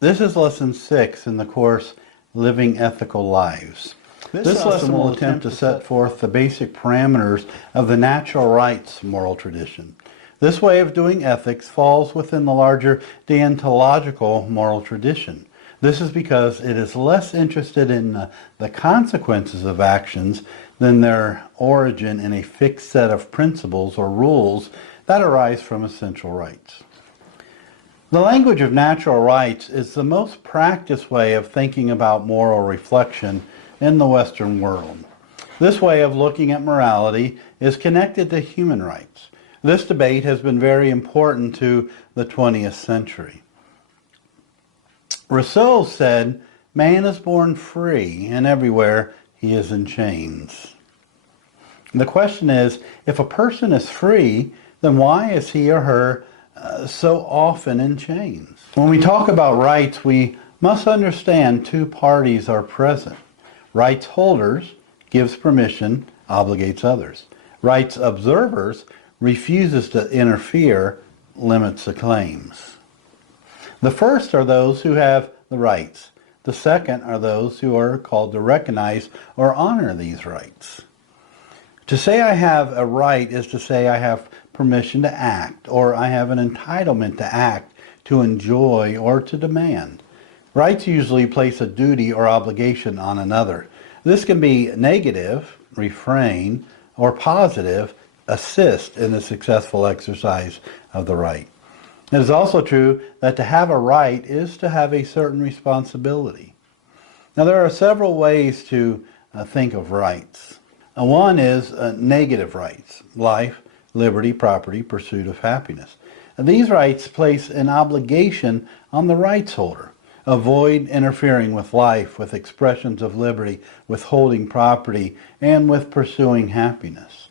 This is Lesson 6 in the course Living Ethical Lives. This lesson will attempt to set forth the basic parameters of the natural rights moral tradition. This way of doing ethics falls within the larger deontological moral tradition. This is because it is less interested in the consequences of actions than their origin in a fixed set of principles or rules that arise from essential rights. The language of natural rights is the most practiced way of thinking about moral reflection in the Western world. This way of looking at morality is connected to human rights. This debate has been very important to the 20th century. Rousseau said, "Man is born free, and everywhere he is in chains." The question is, if a person is free, then why is he or her so often in chains? When we talk about rights, we must understand two parties are present. Rights holders gives permission, obligates others. Rights observers refuses to interfere, limits the claims. The first are those who have the rights. The second are those who are called to recognize or honor these rights. To say I have a right is to say I have permission to act, or I have an entitlement to act, to enjoy, or to demand. Rights usually place a duty or obligation on another. This can be negative, refrain, or positive, assist in the successful exercise of the right. It is also true that to have a right is to have a certain responsibility. Now there are several ways to think of rights. One is negative rights: life, liberty, property, pursuit of happiness. And these rights place an obligation on the rights holder. Avoid interfering with life, with expressions of liberty, with holding property, and with pursuing happiness.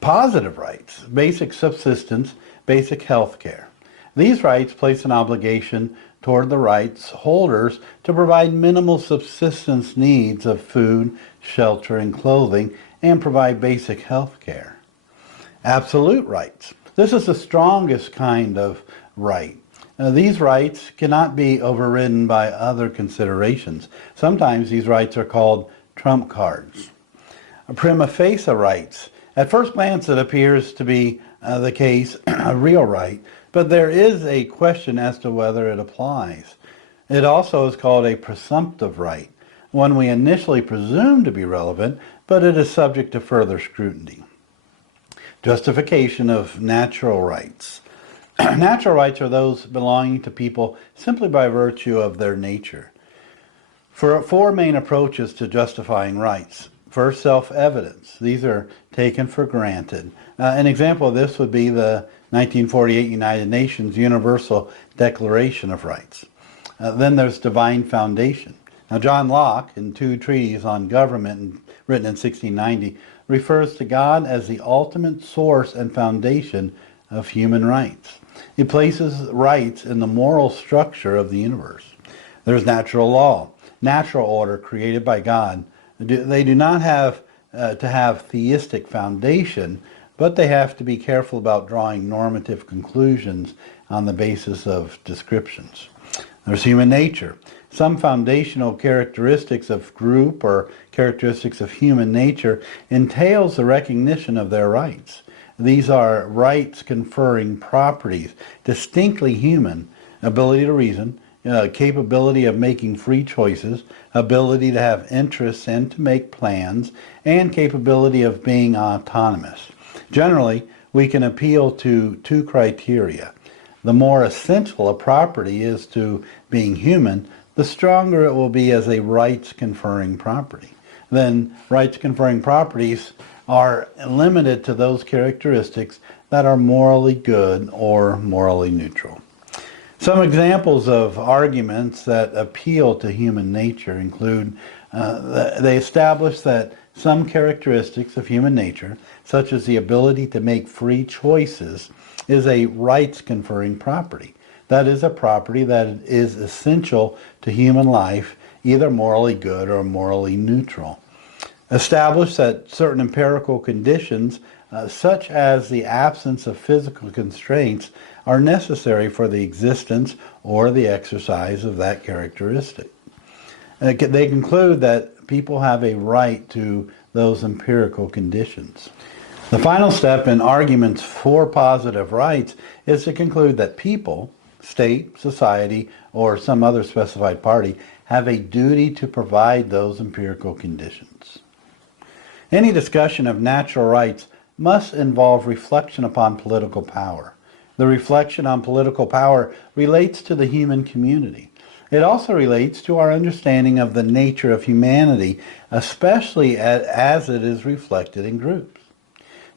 Positive rights: basic subsistence, basic health care. These rights place an obligation toward the rights holders to provide minimal subsistence needs of food, shelter, and clothing, and provide basic health care. Absolute rights. This is the strongest kind of right. These rights cannot be overridden by other considerations. Sometimes these rights are called trump cards. Prima facie rights. At first glance it appears to be the case, a real right, but there is a question as to whether it applies. It also is called a presumptive right, one we initially presume to be relevant, but it is subject to further scrutiny. Justification of natural rights. Natural rights are those belonging to people simply by virtue of their nature. Four main approaches to justifying rights. First, self-evidence. These are taken for granted. An example of this would be the 1948 United Nations Universal Declaration of Rights. Then there's divine foundation. Now, John Locke, in two treatises on government written in 1690, refers to God as the ultimate source and foundation of human rights. He places rights in the moral structure of the universe. There's natural law, natural order created by God. They do not have to have theistic foundation, but they have to be careful about drawing normative conclusions on the basis of descriptions. There's human nature. Some foundational characteristics of group or characteristics of human nature entails the recognition of their rights. These are rights conferring properties, distinctly human: ability to reason, capability of making free choices, ability to have interests and to make plans, and capability of being autonomous. Generally, we can appeal to two criteria. The more essential a property is to being human, the stronger it will be as a rights-conferring property. Then, rights-conferring properties are limited to those characteristics that are morally good or morally neutral. Some examples of arguments that appeal to human nature include they establish that some characteristics of human nature, such as the ability to make free choices, is a rights-conferring property. That is a property that is essential to human life, either morally good or morally neutral. Establish that certain empirical conditions, such as the absence of physical constraints, are necessary for the existence or the exercise of that characteristic. They conclude that people have a right to those empirical conditions. The final step in arguments for positive rights is to conclude that people, state, society, or some other specified party have a duty to provide those empirical conditions. Any discussion of natural rights must involve reflection upon political power. The reflection on political power relates to the human community. It also relates to our understanding of the nature of humanity, especially as it is reflected in groups.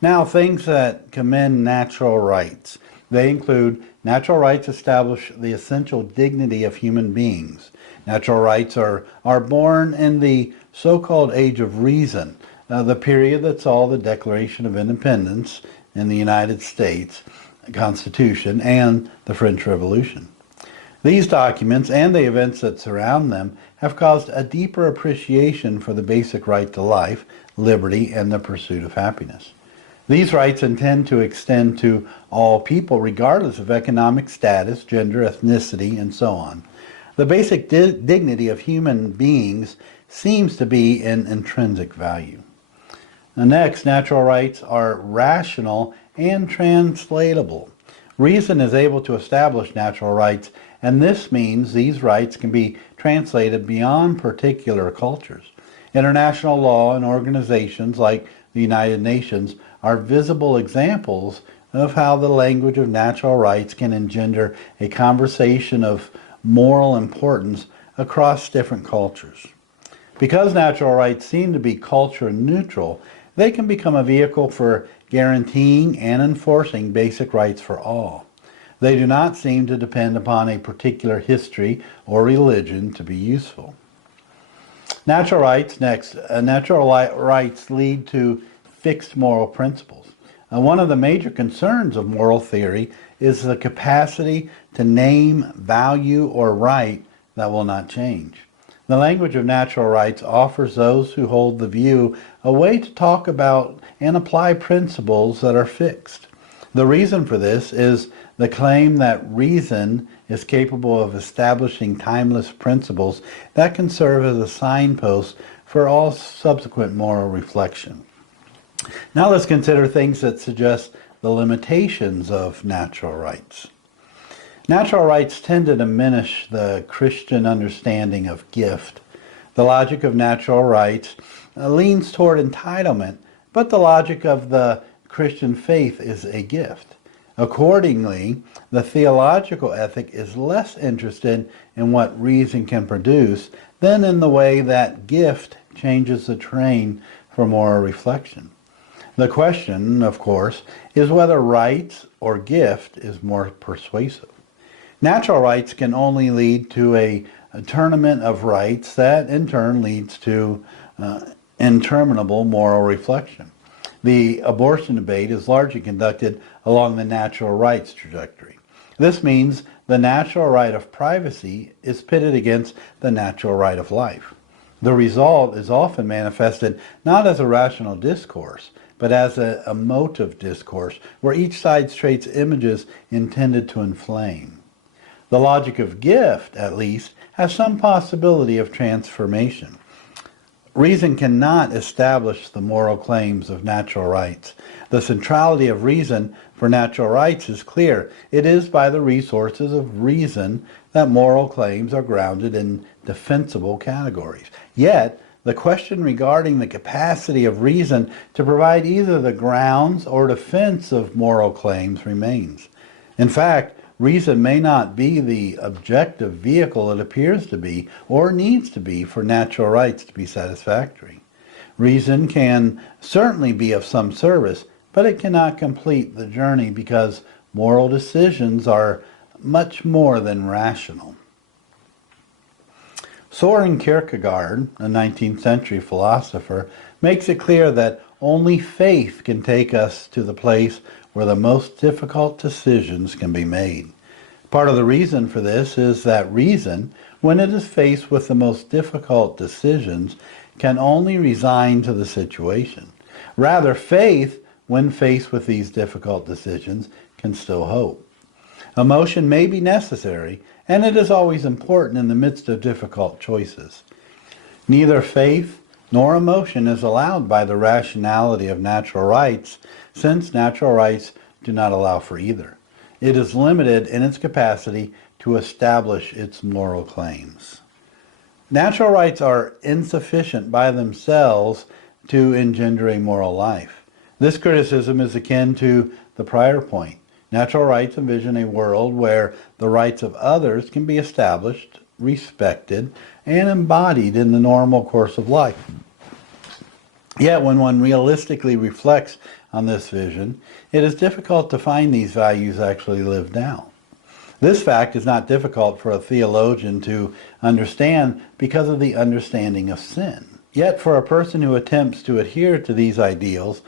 Now, things that commend natural rights. They include natural rights establish the essential dignity of human beings. Natural rights are born in the so-called Age of Reason, the period that saw the Declaration of Independence in the United States Constitution and the French Revolution. These documents and the events that surround them have caused a deeper appreciation for the basic right to life, liberty, and the pursuit of happiness. These rights intend to extend to all people regardless of economic status, gender, ethnicity, and so on. The basic dignity of human beings seems to be an intrinsic value. Next, natural rights are rational and translatable. Reason is able to establish natural rights, and this means these rights can be translated beyond particular cultures. International law and organizations like the United Nations are visible examples of how the language of natural rights can engender a conversation of moral importance across different cultures. Because natural rights seem to be culture neutral, they can become a vehicle for guaranteeing and enforcing basic rights for all. They do not seem to depend upon a particular history or religion to be useful. Natural rights, next. Natural rights lead to fixed moral principles. One of the major concerns of moral theory is the capacity to name, value, or right that will not change. The language of natural rights offers those who hold the view a way to talk about and apply principles that are fixed. The reason for this is the claim that reason is capable of establishing timeless principles that can serve as a signpost for all subsequent moral reflection. Now let's consider things that suggest the limitations of natural rights. Natural rights tend to diminish the Christian understanding of gift. The logic of natural rights leans toward entitlement, but the logic of the Christian faith is a gift. Accordingly, the theological ethic is less interested in what reason can produce than in the way that gift changes the terrain for moral reflection. The question, of course, is whether rights or gift is more persuasive. Natural rights can only lead to a tournament of rights that in turn leads to interminable moral reflection. The abortion debate is largely conducted along the natural rights trajectory. This means the natural right of privacy is pitted against the natural right of life. The result is often manifested not as a rational discourse, but as an emotive discourse where each side trades images intended to inflame. The logic of gift, at least, has some possibility of transformation. Reason cannot establish the moral claims of natural rights. The centrality of reason for natural rights is clear. It is by the resources of reason that moral claims are grounded in defensible categories. Yet, the question regarding the capacity of reason to provide either the grounds or defense of moral claims remains. In fact, reason may not be the objective vehicle it appears to be or needs to be for natural rights to be satisfactory. Reason can certainly be of some service, but it cannot complete the journey because moral decisions are much more than rational. Soren Kierkegaard, a 19th century philosopher, makes it clear that only faith can take us to the place where the most difficult decisions can be made. Part of the reason for this is that reason, when it is faced with the most difficult decisions, can only resign to the situation. Rather, faith, when faced with these difficult decisions, can still hope. Emotion may be necessary, and it is always important in the midst of difficult choices. Neither faith nor emotion is allowed by the rationality of natural rights, since natural rights do not allow for either. It is limited in its capacity to establish its moral claims. Natural rights are insufficient by themselves to engender a moral life. This criticism is akin to the prior point. Natural rights envision a world where the rights of others can be established, respected, and embodied in the normal course of life. Yet when one realistically reflects on this vision, it is difficult to find these values actually lived out. This fact is not difficult for a theologian to understand because of the understanding of sin. Yet for a person who attempts to adhere to these ideals,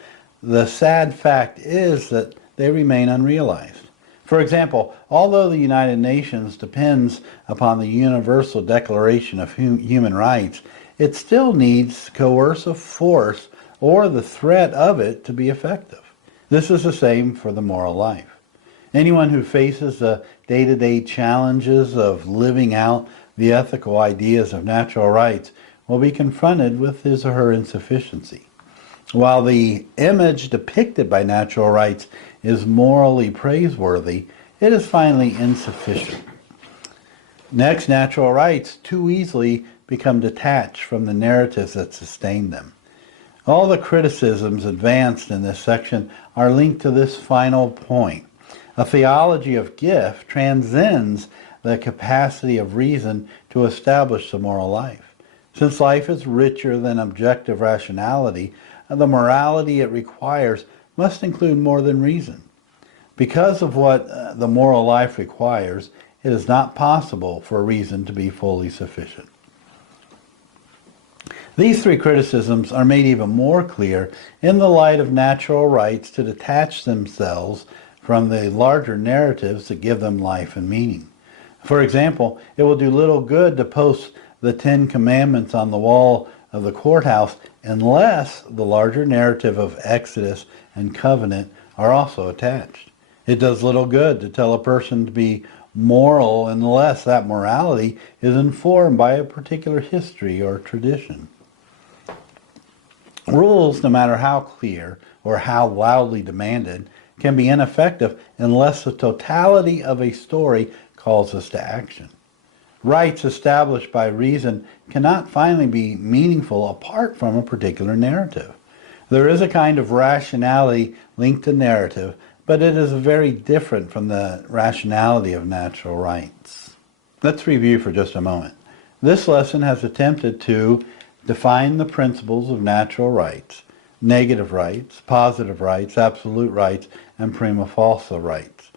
the sad fact is that they remain unrealized. For example, although the United Nations depends upon the Universal Declaration of Human Rights, it still needs coercive force or the threat of it to be effective. This is the same for the moral life. Anyone who faces the day-to-day challenges of living out the ethical ideas of natural rights will be confronted with his or her insufficiency. While the image depicted by natural rights is morally praiseworthy, it is finally insufficient. Next, natural rights too easily become detached from the narratives that sustain them. All the criticisms advanced in this section are linked to this final point. A theology of gift transcends the capacity of reason to establish the moral life. Since life is richer than objective rationality, the morality it requires must include more than reason. Because of what the moral life requires, it is not possible for reason to be fully sufficient. These three criticisms are made even more clear in the light of natural rights to detach themselves from the larger narratives that give them life and meaning. For example, it will do little good to post the Ten Commandments on the wall of the courthouse unless the larger narrative of Exodus and covenant are also attached. It does little good to tell a person to be moral unless that morality is informed by a particular history or tradition. Rules, no matter how clear or how loudly demanded, can be ineffective unless the totality of a story calls us to action. Rights established by reason cannot finally be meaningful apart from a particular narrative. There is a kind of rationality linked to narrative, but it is very different from the rationality of natural rights. Let's review for just a moment. This lesson has attempted to define the principles of natural rights, negative rights, positive rights, absolute rights, and prima facie rights.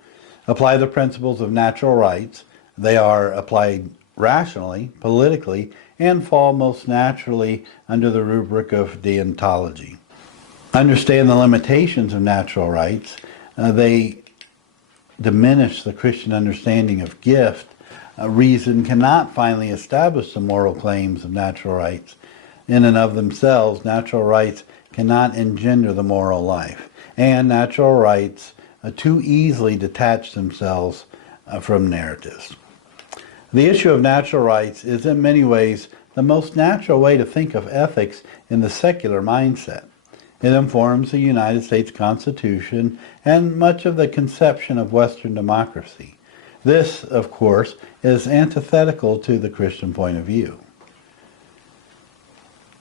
Apply the principles of natural rights. They are applied rationally, politically, and fall most naturally under the rubric of deontology. Understand the limitations of natural rights. They diminish the Christian understanding of gift. Reason cannot finally establish the moral claims of natural rights. In and of themselves, natural rights cannot engender the moral life, and natural rights too easily detach themselves from narratives. The issue of natural rights is in many ways the most natural way to think of ethics in the secular mindset. It informs the United States Constitution and much of the conception of Western democracy. This, of course, is antithetical to the Christian point of view.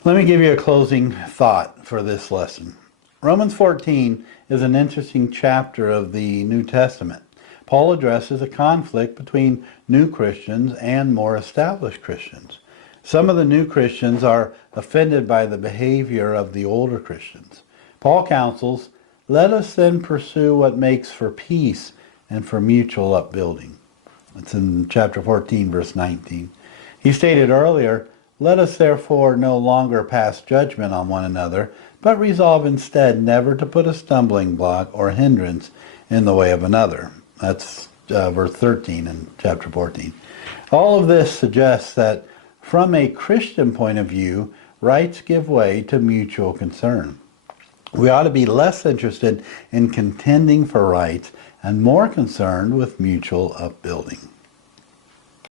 Let me give you a closing thought for this lesson. Romans 14 is an interesting chapter of the New Testament. Paul addresses a conflict between new Christians and more established Christians. Some of the new Christians are offended by the behavior of the older Christians. Paul counsels, "Let us then pursue what makes for peace and for mutual upbuilding." It's in chapter 14, verse 19. He stated earlier, "Let us therefore no longer pass judgment on one another, but resolve instead never to put a stumbling block or hindrance in the way of another." That's verse 13 in chapter 14. All of this suggests that from a Christian point of view, rights give way to mutual concern. We ought to be less interested in contending for rights and more concerned with mutual upbuilding.